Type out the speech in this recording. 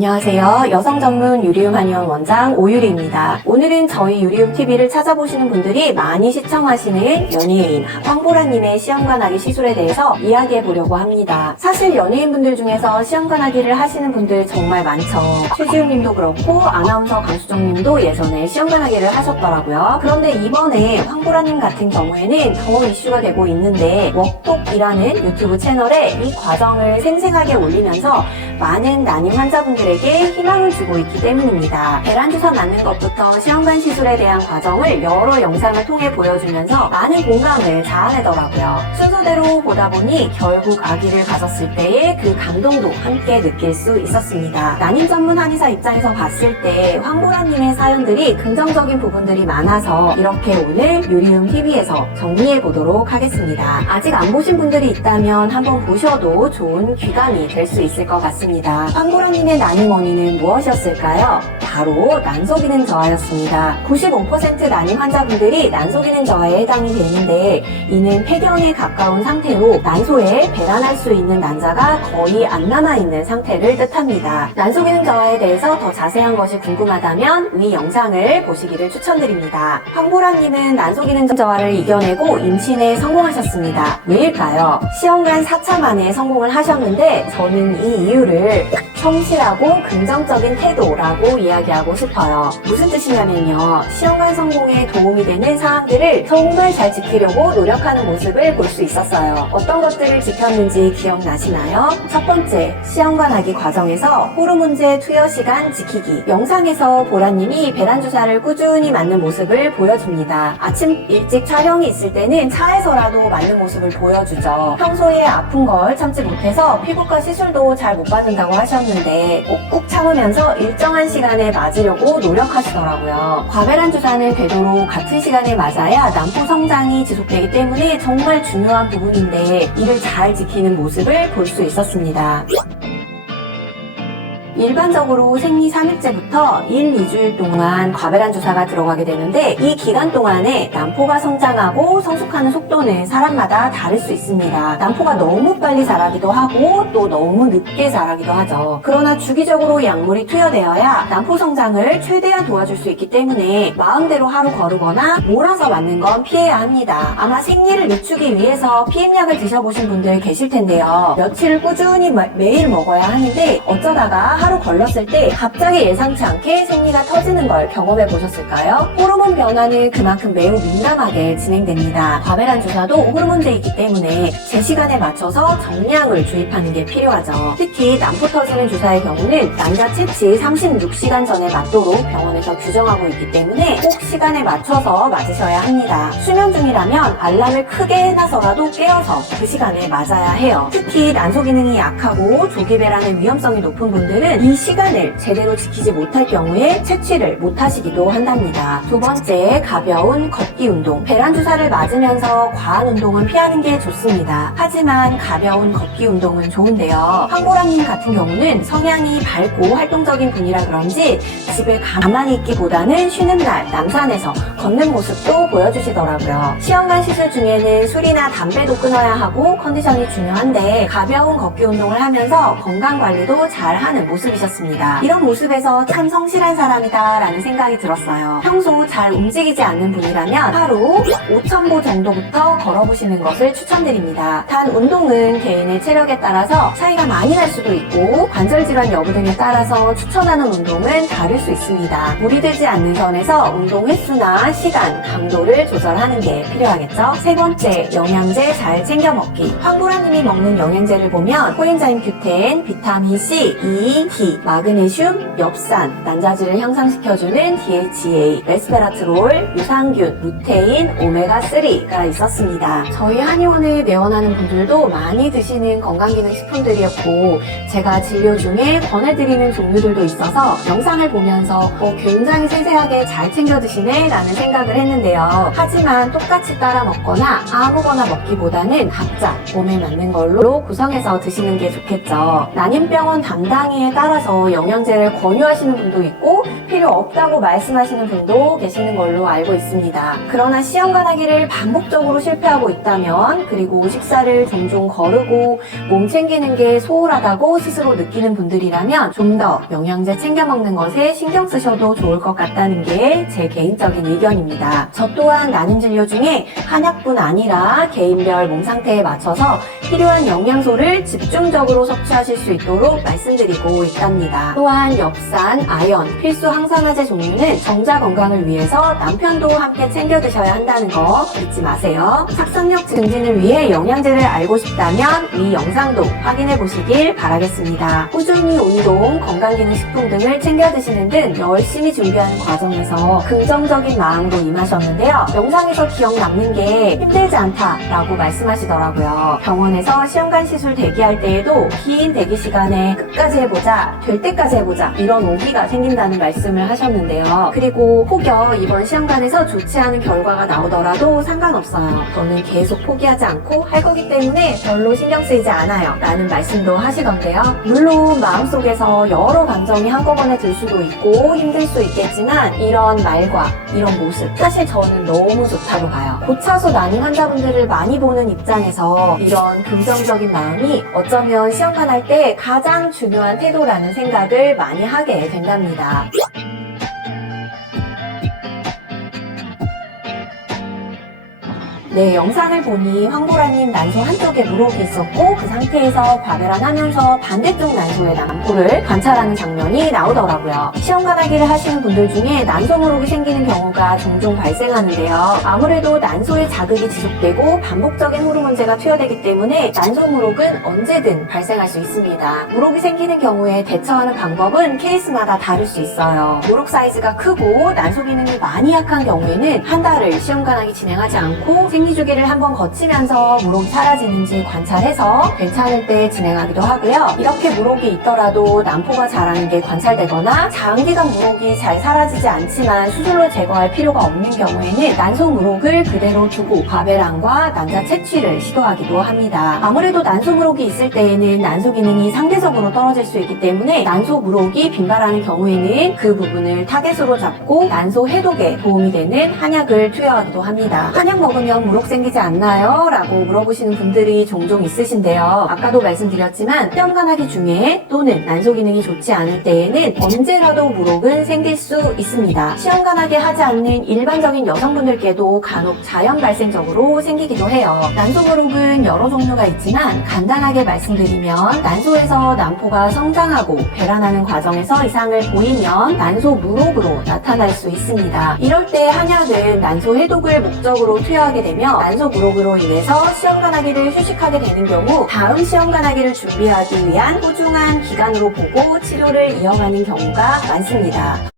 안녕하세요. 여성 전문 유리움 한의원 원장 오유리입니다. 오늘은 저희 유리움 TV를 찾아보시는 분들이 많이 시청하시는 연예인 황보라님의 시험관하기 시술에 대해서 이야기해 보려고 합니다. 사실 연예인분들 중에서 시험관하기를 하시는 분들 정말 많죠. 최지훈님도 그렇고 아나운서 강수정님도 예전에 시험관하기를 하셨더라고요. 그런데 이번에 황보라님 같은 경우에는 더 이슈가 되고 있는데 웍톡이라는 유튜브 채널에 이 과정을 생생하게 올리면서 많은 난임 환자분들에게 희망을 주고 있기 때문입니다. 배란주사 맞는 것부터 시험관 시술에 대한 과정을 여러 영상을 통해 보여주면서 많은 공감을 자아내더라고요. 순서대로 보다 보니 결국 아기를 가졌을 때의 그 감동도 함께 느낄 수 있었습니다. 난임 전문 한의사 입장에서 봤을 때 황보라님의 사연들이 긍정적인 부분들이 많아서 이렇게 오늘 유리움 TV에서 정리해 보도록 하겠습니다. 아직 안 보신 분들이 있다면 한번 보셔도 좋은 귀감이 될 수 있을 것 같습니다. 황보라님의 난임 원인은 무엇이었을까요? 바로 난소기능 저하였습니다. 95% 난임 환자분들이 난소기능 저하에 해당이 되는데 이는 폐경에 가까운 상태로 난소에 배란할 수 있는 난자가 거의 안 남아있는 상태를 뜻합니다. 난소기능 저하에 대해서 더 자세한 것이 궁금하다면 위 영상을 보시기를 추천드립니다. 황보라님은 난소기능 저하를 이겨내고 임신에 성공하셨습니다. 왜일까요? 시험관 4차 만에 성공을 하셨는데 저는 이 이유를 성실하고 긍정적인 태도라고 이야기하고 싶어요. 무슨 뜻이냐면요. 시험관 성공에 도움이 되는 사항들을 정말 잘 지키려고 노력하는 모습을 볼 수 있었어요. 어떤 것들을 지켰는지 기억나시나요? 첫 번째, 시험관 하기 과정에서 호르몬제 투여 시간 지키기. 영상에서 보라님이 배란주사를 꾸준히 맞는 모습을 보여줍니다. 아침 일찍 촬영이 있을 때는 차에서라도 맞는 모습을 보여주죠. 평소에 아픈 걸 참지 못해서 피부과 시술도 잘 못 받는다고 하셨는데 꾹꾹 참으면서 일정한 시간에 맞으려고 노력하시더라고요. 과배란 주사는 되도록 같은 시간에 맞아야 난포 성장이 지속되기 때문에 정말 중요한 부분인데 이를 잘 지키는 모습을 볼 수 있었습니다. 일반적으로 생리 3일째부터 1, 2주일 동안 과배란 주사가 들어가게 되는데 이 기간 동안에 난포가 성장하고 성숙하는 속도는 사람마다 다를 수 있습니다. 난포가 너무 빨리 자라기도 하고 또 너무 늦게 자라기도 하죠. 그러나 주기적으로 약물이 투여되어야 난포 성장을 최대한 도와줄 수 있기 때문에 마음대로 하루 거르거나 몰아서 맞는 건 피해야 합니다. 아마 생리를 늦추기 위해서 피임약을 드셔보신 분들 계실 텐데요. 며칠을 꾸준히 매일 먹어야 하는데 어쩌다가 하루 걸렸을 때 갑자기 예상치 않게 생리가 터지는 걸 경험해 보셨을까요? 호르몬 변화는 그만큼 매우 민감하게 진행됩니다. 과배란 주사도 호르몬제이기 때문에 제 시간에 맞춰서 정량을 주입하는 게 필요하죠. 특히 난포 터지는 주사의 경우는 난자 채취 36시간 전에 맞도록 병원에서 규정하고 있기 때문에 꼭 시간에 맞춰서 맞으셔야 합니다. 수면 중이라면 알람을 크게 해놔서라도 깨어서 그 시간에 맞아야 해요. 특히 난소 기능이 약하고 조기 배란의 위험성이 높은 분들은 이 시간을 제대로 지키지 못할 경우에 채취를 못하시기도 한답니다. 두 번째, 가벼운 걷기 운동. 배란 주사를 맞으면서 과한 운동은 피하는 게 좋습니다. 하지만 가벼운 걷기 운동은 좋은데요. 황보라님 같은 경우는 성향이 밝고 활동적인 분이라 그런지 집에 가만히 있기보다는 쉬는 날 남산에서 걷는 모습도 보여주시더라고요. 시험관 시술 중에는 술이나 담배도 끊어야 하고 컨디션이 중요한데 가벼운 걷기 운동을 하면서 건강관리도 잘하는 모습이셨습니다. 이런 모습에서 참 성실한 사람이다 라는 생각이 들었어요. 평소 잘 움직이지 않는 분이라면 하루 5,000보 정도부터 걸어보시는 것을 추천드립니다. 단 운동은 개인의 체력에 따라서 차이가 많이 날 수도 있고 관절 질환 여부 등에 따라서 추천하는 운동은 다를 수 있습니다. 무리되지 않는 선에서 운동 횟수나 시간, 강도를 조절하는 게 필요하겠죠? 세 번째, 영양제 잘 챙겨 먹기. 황보라님이 먹는 영양제를 보면 코엔자임 Q10, 비타민 C, E, D, 마그네슘, 엽산, 난자질을 향상시켜주는 DHA, 레스베라트롤, 유산균, 루테인, 오메가3가 있었습니다. 저희 한의원에 내원하는 분들도 많이 드시는 건강기능식품들이었고 제가 진료 중에 권해드리는 종류들도 있어서 영상을 보면서 굉장히 세세하게 잘 챙겨 드시네 라는 생각을 했는데요. 하지만 똑같이 따라 먹거나 아무거나 먹기보다는 각자 몸에 맞는 걸로 구성해서 드시는 게 좋겠죠. 난임병원 담당의에 따라서 영양제를 권유하시는 분도 있고 필요 없다고 말씀하시는 분도 계시는 걸로 알고 있습니다. 그러나 시험관하기를 반복적으로 실패하고 있다면, 그리고 식사를 종종 거르고 몸 챙기는 게 소홀하다고 스스로 느끼는 분들이라면 좀 더 영양제 챙겨 먹는 것에 신경 쓰셔도 좋을 것 같다는 게 제 개인적인 의견입니다. 저 또한 나눔 진료 중에 한약뿐 아니라 개인별 몸 상태에 맞춰서 필요한 영양소를 집중적으로 섭취하실 수 있도록 말씀드리고 있답니다. 또한 엽산, 아연, 필수 항산화제 종류는 정자 건강을 위해서 남편도 함께 챙겨 드셔야 한다는 거 잊지 마세요. 착상력 증진을 위해 영양제를 알고 싶다면 이 영상도 확인해 보시길 바라겠습니다. 꾸준히 운동, 건강기능식품 등을 챙겨 드시는 등 열심히 준비하는 과정에서 긍정적인 마음으로 임하셨는데요. 영상에서 기억 남는 게 힘들지 않다라고 말씀하시더라고요. 병원에서 시험관 시술 대기할 때에도 긴 대기 시간에 끝까지 해보자, 될 때까지 해보자 이런 오기가 생긴다는 말씀을 하셨는데요. 그리고 혹여 이번 시험관에서 좋지 않은 결과가 나오더라도 상관없어요. 저는 계속 포기하지 않고 할 거기 때문에 별로 신경 쓰이지 않아요 라는 말씀도 하시던데요. 물론 마음속에서 여러 감정이 한꺼번에 들 수도 있고 힘들 수 있겠지만 이런 말과 이런 모습 사실 저는 너무 좋다고 봐요. 고차소 난임 환자분들을 많이 보는 입장에서 이런 긍정적인 마음이 어쩌면 시험관 할 때 가장 중요한 태도라는 생각을 많이 하게 된답니다. 네, 영상을 보니 황보라님 난소 한쪽에 물혹이 있었고 그 상태에서 과배란하면서 반대쪽 난소의 난포를 관찰하는 장면이 나오더라고요. 시험관하기를 하시는 분들 중에 난소 물혹이 생기는 경우가 종종 발생하는데요. 아무래도 난소의 자극이 지속되고 반복적인 호르몬제가 투여되기 때문에 난소 물혹은 언제든 발생할 수 있습니다. 물혹이 생기는 경우에 대처하는 방법은 케이스마다 다를 수 있어요. 물혹 사이즈가 크고 난소 기능이 많이 약한 경우에는 한 달을 시험관하기 진행하지 않고 생리주기를 한번 거치면서 물혹이 사라지는지 관찰해서 괜찮을 때 진행하기도 하고요. 이렇게 물혹이 있더라도 난포가 자라는 게 관찰되거나 장기간 물혹이 잘 사라지지 않지만 수술로 제거할 필요가 없는 경우에는 난소 물혹을 그대로 두고 과배란과 난자 채취를 시도하기도 합니다. 아무래도 난소 물혹이 있을 때에는 난소 기능이 상대적으로 떨어질 수 있기 때문에 난소 물혹이 빈발하는 경우에는 그 부분을 타겟으로 잡고 난소 해독에 도움이 되는 한약을 투여하기도 합니다. 한약 먹으면 물혹 생기지 않나요? 라고 물어보시는 분들이 종종 있으신데요. 아까도 말씀드렸지만 시험관하기 중에 또는 난소 기능이 좋지 않을 때에는 언제라도 물혹은 생길 수 있습니다. 시험관하게 하지 않는 일반적인 여성분들께도 간혹 자연 발생적으로 생기기도 해요. 난소 물혹은 여러 종류가 있지만 간단하게 말씀드리면 난소에서 난포가 성장하고 배란하는 과정에서 이상을 보이면 난소 물혹으로 나타날 수 있습니다. 이럴 때 한약은 난소 해독을 목적으로 투여하게 되면 난소 물혹으로 인해서 시험관하기를 휴식하게 되는 경우 다음 시험관하기를 준비하기 위한 소중한 기간으로 보고 치료를 이어가는 경우가 많습니다.